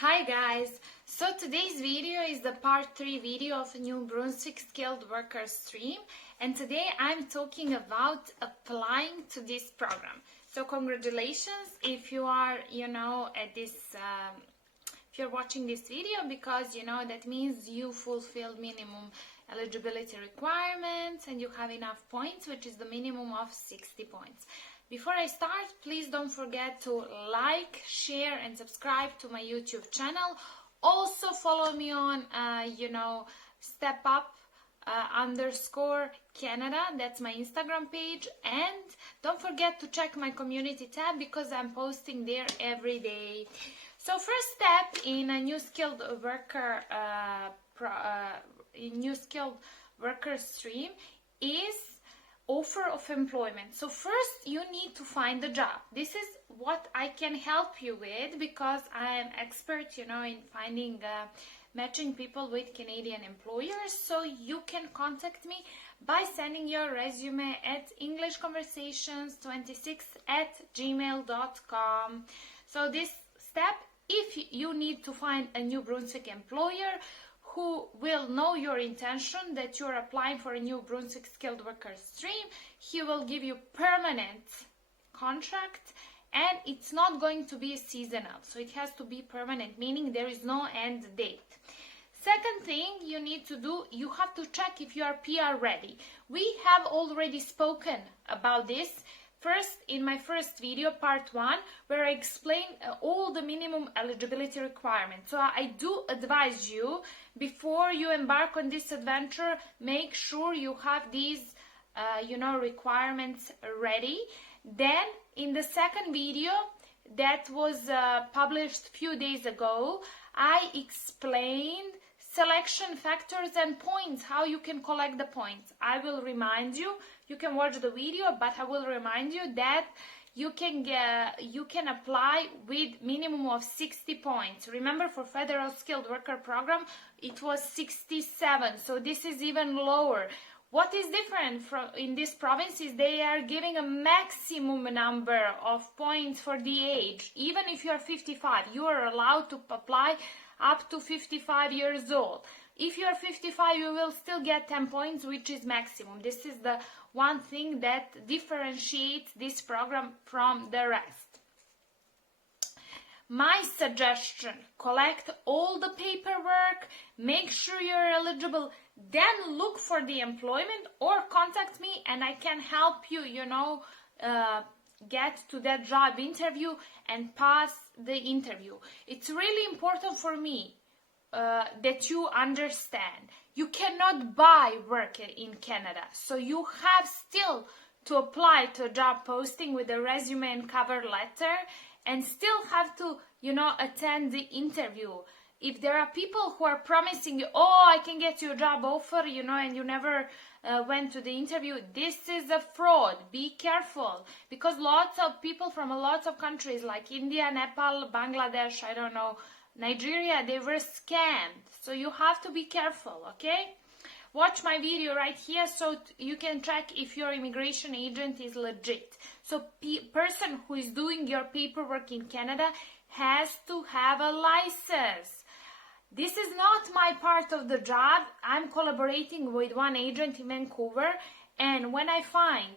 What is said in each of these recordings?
Hi guys, so today's video is the part 3 video of a new Brunswick Skilled Worker stream, and today I'm talking about applying to this program. So congratulations if you are, at this, if you're watching this video, because that means you fulfilled minimum eligibility requirements and you have enough points, which is the minimum of 60 points. Before I start, please don't forget to like, share and subscribe to my YouTube channel. Also follow me on, Step Up _ Canada, that's my Instagram page. And don't forget to check my community tab because I'm posting there every day. So first step in a new skilled worker stream is offer of employment. So first you need to find a job. This is what I can help you with because I am expert, in finding, matching people with Canadian employers. So you can contact me by sending your resume at englishconversations26@gmail.com. So this step, if you need to find a new Brunswick employer who will know your intention that you're applying for a new Brunswick Skilled Worker stream, he will give you permanent contract, and it's not going to be seasonal. So it has to be permanent, meaning there is no end date. Second thing you need to do, you have to check if you are PR ready. We have already spoken about this first in my first video, part 1, where I explain all the minimum eligibility requirements. So I do advise you, before you embark on this adventure, make sure you have these, requirements ready. Then in the second video that was published a few days ago, I explained selection factors and points, how you can collect the points. I will remind you, you can watch the video, but I will remind you that you can apply with minimum of 60 points. Remember, for Federal Skilled Worker Program, it was 67, so this is even lower. What is different in this province is they are giving a maximum number of points for the age. Even if you are 55, you are allowed to apply up to 55 years old. If you are 55, you will still get 10 points, which is maximum. This is the one thing that differentiates this program from the rest. My suggestion, collect all the paperwork, make sure you're eligible, then look for the employment or contact me and I can help you, get to that job interview and pass the interview. It's really important for me that you understand. You cannot buy work in Canada, so you have still to apply to a job posting with a resume and cover letter and still have to, attend the interview. If there are people who are promising you, oh, I can get you a job offer, and you never went to the interview, this is a fraud. Be careful, because lots of people from lots of countries like India, Nepal, Bangladesh, Nigeria, they were scammed. So you have to be careful, okay? Watch my video right here so you can check if your immigration agent is legit. So person who is doing your paperwork in Canada has to have a license. This is not my part of the job. I'm collaborating with one agent in Vancouver, and when I find,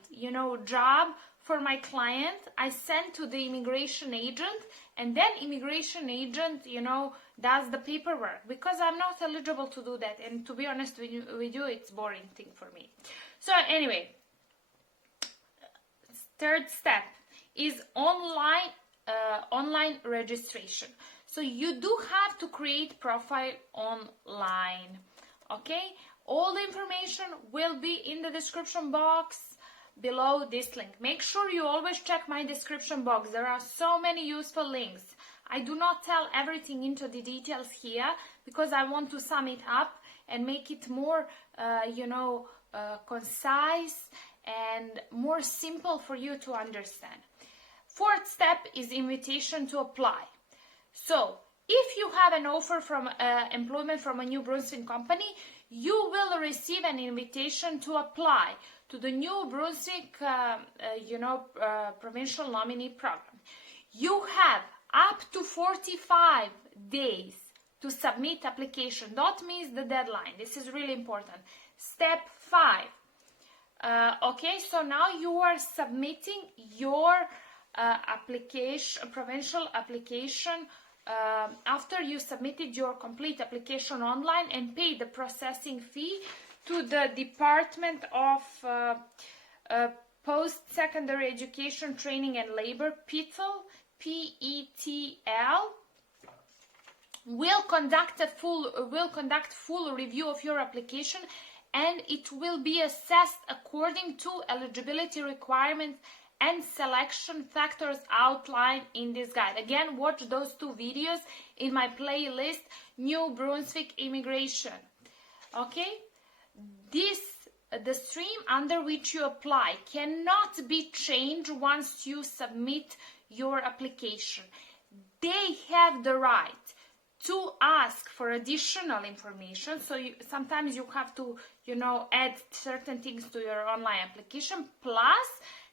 job for my client, I send to the immigration agent, and then immigration agent, does the paperwork, because I'm not eligible to do that. And to be honest with you, it's boring thing for me. So anyway, third step is online registration. So you do have to create profile online, okay? All the information will be in the description box below this link. Make sure you always check my description box. There are so many useful links. I do not tell everything into the details here because I want to sum it up and make it more, concise and more simple for you to understand. Fourth step is invitation to apply. So if you have an offer from employment from a New Brunswick company, you will receive an invitation to apply to the New Brunswick, provincial nominee program. You have up to 45 days to submit application. Don't miss the deadline. This is really important. Step 5. Okay, so now you are submitting your application, provincial application, after you submitted your complete application online and paid the processing fee to the Department of Post-Secondary Education, Training and Labor, PETL, PETL, will conduct full review of your application, and it will be assessed according to eligibility requirements and selection factors outlined in this guide. Again, watch those 2 videos in my playlist, New Brunswick Immigration. Okay? The stream under which you apply cannot be changed once you submit your application. They have the right to ask for additional information, so sometimes you have to, add certain things to your online application, plus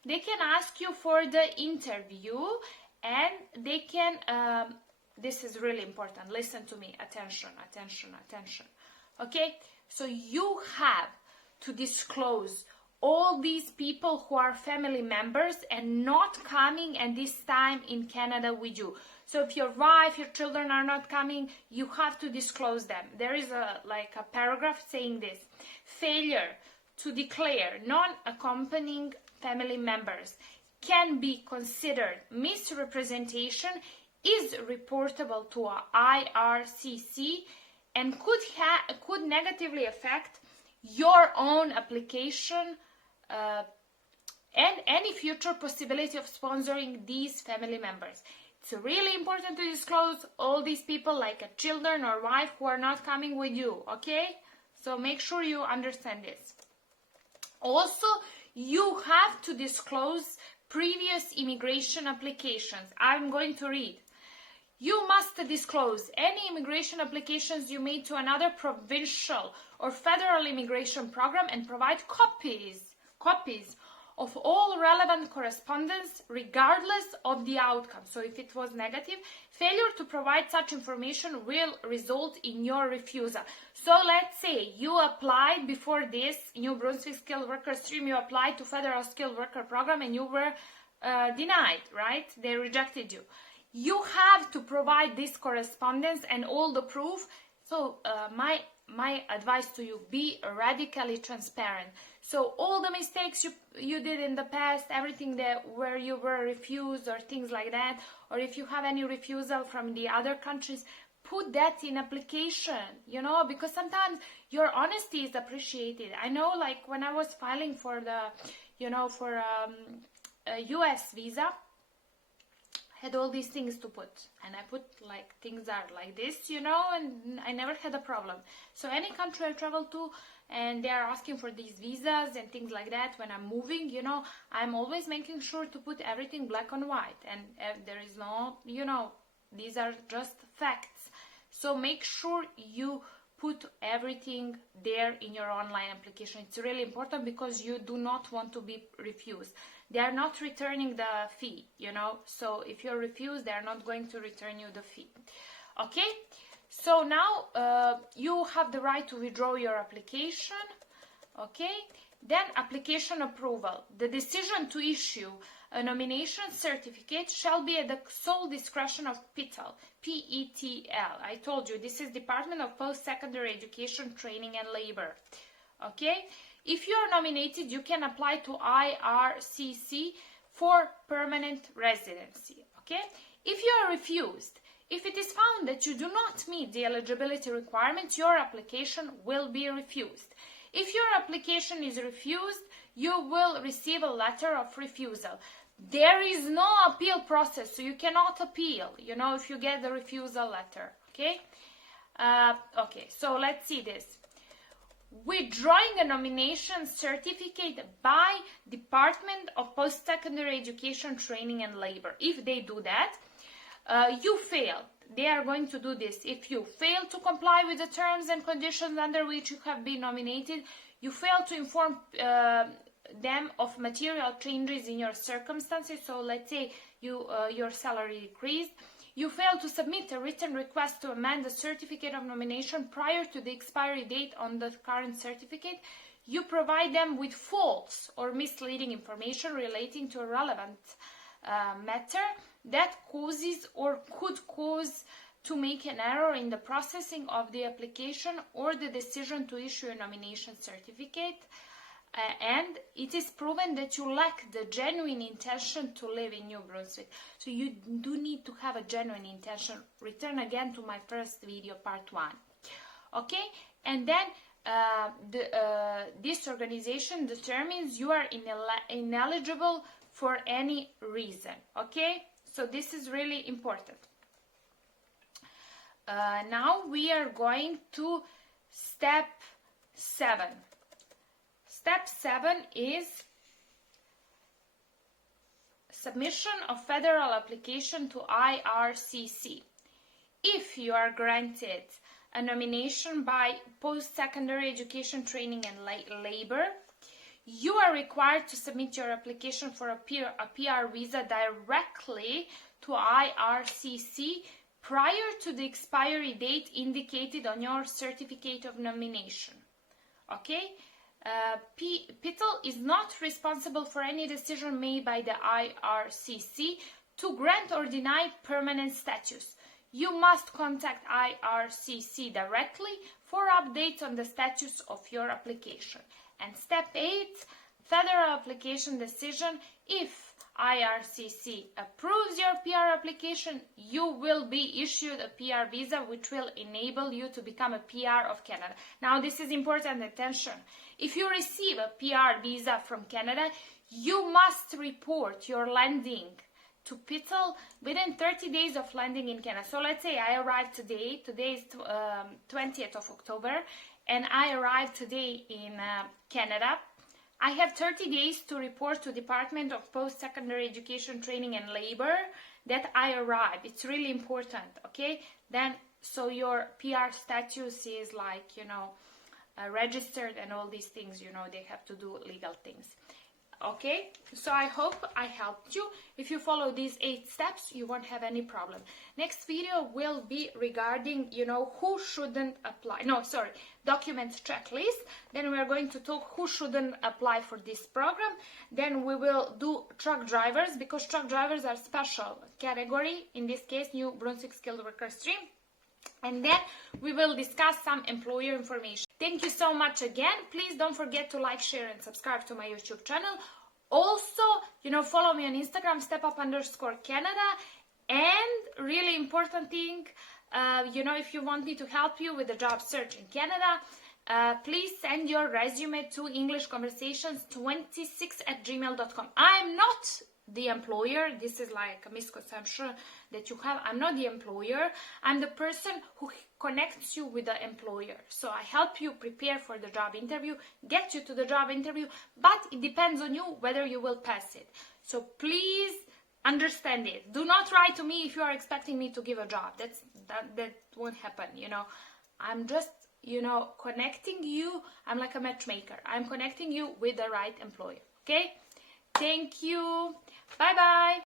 they can ask you for the interview, and they can, this is really important, listen to me, attention, okay? So you have to disclose all these people who are family members and not coming at this time in Canada with you. So if your wife, your children are not coming, you have to disclose them. There is a paragraph saying this. Failure to declare non-accompanying family members can be considered misrepresentation, is reportable to a IRCC, and could negatively affect your own application and any future possibility of sponsoring these family members. It's really important to disclose all these people, like a children or wife, who are not coming with you, okay? So make sure you understand this. Also, you have to disclose previous immigration applications. I'm going to read. You must disclose any immigration applications you made to another provincial or federal immigration program and provide copies of all relevant correspondence regardless of the outcome. So if it was negative, failure to provide such information will result in your refusal. So let's say you applied before this New Brunswick Skilled Worker stream, you applied to Federal Skilled Worker program and you were denied, right? They rejected you. You have to provide this correspondence and all the proof. So my advice to you, be radically transparent. So all the mistakes you did in the past, everything where you were refused or things like that, or if you have any refusal from the other countries, put that in application, because sometimes your honesty is appreciated. I know, like when I was filing for the, for a US visa, had all these things to put, and I put like things are like this, and I never had a problem. So any country I travel to and they are asking for these visas and things like that, when I'm moving, I'm always making sure to put everything black and white, and there is no, these are just facts. So make sure you put everything there in your online application. It's really important because you do not want to be refused. They are not returning the fee, so if you're refused, they are not going to return you the fee. Okay, so now you have the right to withdraw your application. Okay, then application approval. The decision to issue a nomination certificate shall be at the sole discretion of PETL, P-E-T-L. I told you, this is Department of Post-Secondary Education, Training and Labor. Okay, if you are nominated, you can apply to IRCC for permanent residency. Okay, if you are refused, if it is found that you do not meet the eligibility requirements, your application will be refused. If your application is refused, you will receive a letter of refusal. There is no appeal process, so you cannot appeal, if you get the refusal letter, okay? Okay, so let's see this. Withdrawing a nomination certificate by Department of Post-Secondary Education, Training and Labor. If they do that, you failed. They are going to do this. If you fail to comply with the terms and conditions under which you have been nominated, you fail to inform them of material changes in your circumstances. So let's say your salary decreased. You fail to submit a written request to amend the certificate of nomination prior to the expiry date on the current certificate. You provide them with false or misleading information relating to a relevant matter that causes or could cause to make an error in the processing of the application or the decision to issue a nomination certificate. And it is proven that you lack the genuine intention to live in New Brunswick. So you do need to have a genuine intention. Return again to my first video, part 1. Okay? And then this organization determines you are ineligible for any reason. Okay? So this is really important. Now we are going to step 7. Step 7 is submission of federal application to IRCC. If you are granted a nomination by Post-Secondary Education Training and Labor, you are required to submit your application for a PR visa directly to IRCC prior to the expiry date indicated on your certificate of nomination. Okay? PITL is not responsible for any decision made by the IRCC to grant or deny permanent status. You must contact IRCC directly for updates on the status of your application. And step 8, federal application decision. If IRCC approves your PR application, you will be issued a PR visa which will enable you to become a PR of Canada. Now this is important, attention. If you receive a PR visa from Canada, you must report your landing to PITL within 30 days of landing in Canada. So let's say I arrived today. Today is 20th of October, and I arrived today in Canada. I have 30 days to report to Department of Post-Secondary Education Training and Labor that I arrived. It's really important, okay? Then, so your PR status is like, registered and all these things, they have to do legal things. Okay, so I hope I helped you. If you follow these 8 steps, you won't have any problem. Next video will be regarding, who shouldn't apply. Documents checklist. Then we are going to talk who shouldn't apply for this program. Then we will do truck drivers, because truck drivers are special category. In this case, New Brunswick Skilled Worker stream. And then we will discuss some employer information. Thank you so much again. Please don't forget to like, share, and subscribe to my YouTube channel. Also, follow me on Instagram, stepup_Canada. And really important thing, if you want me to help you with the job search in Canada, please send your resume to englishconversations26@gmail.com. I'm not the employer. This is like a misconception that you have. I'm not the employer. I'm the person who connects you with the employer. So I help you prepare for the job interview, get you to the job interview, but it depends on you whether you will pass it. So please understand it. Do not write to me if you are expecting me to give a job. That won't happen, I'm just, connecting you. I'm like a matchmaker. I'm connecting you with the right employer, okay? Thank you. Bye-bye.